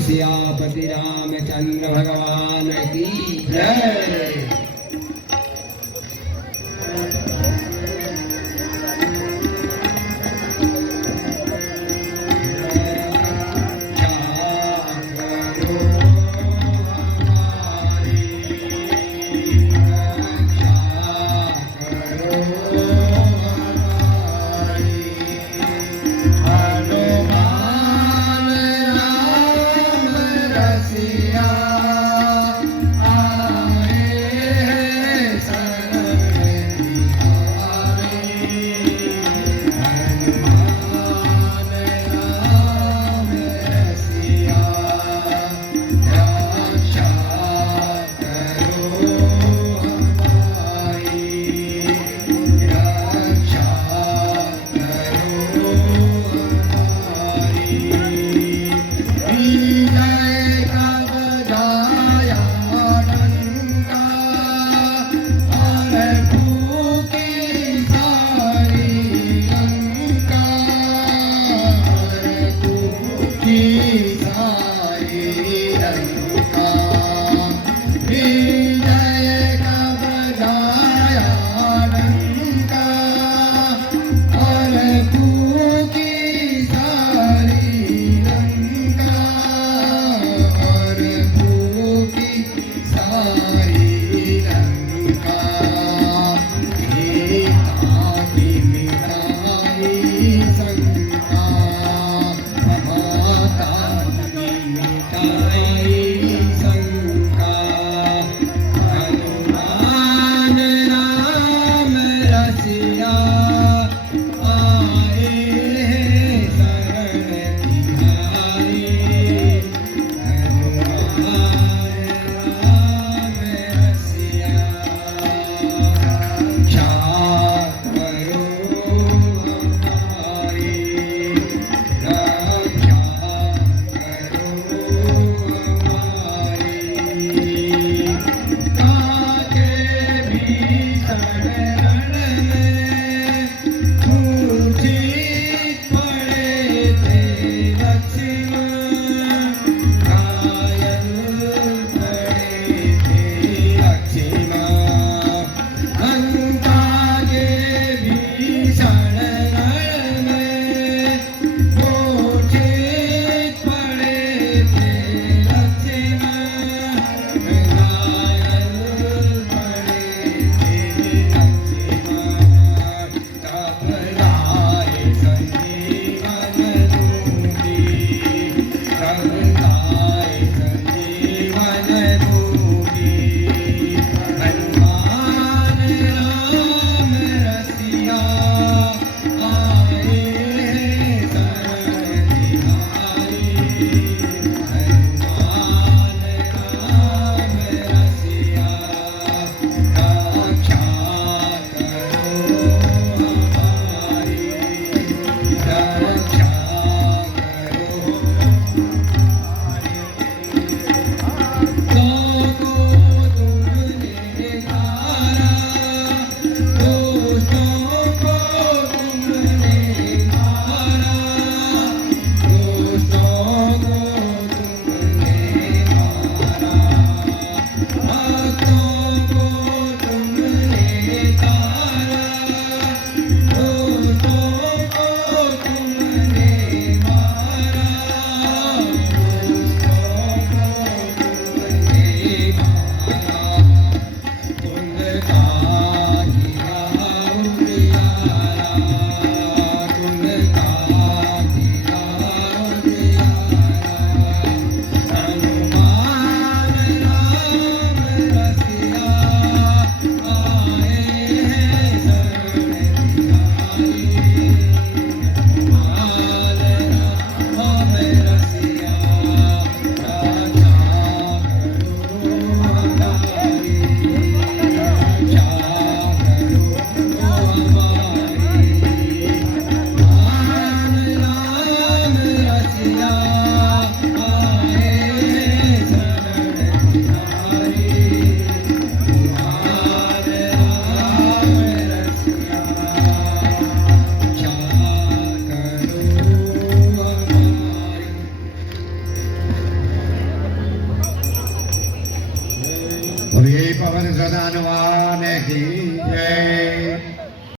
सियापति रामचंद्र भगवान की जय। day.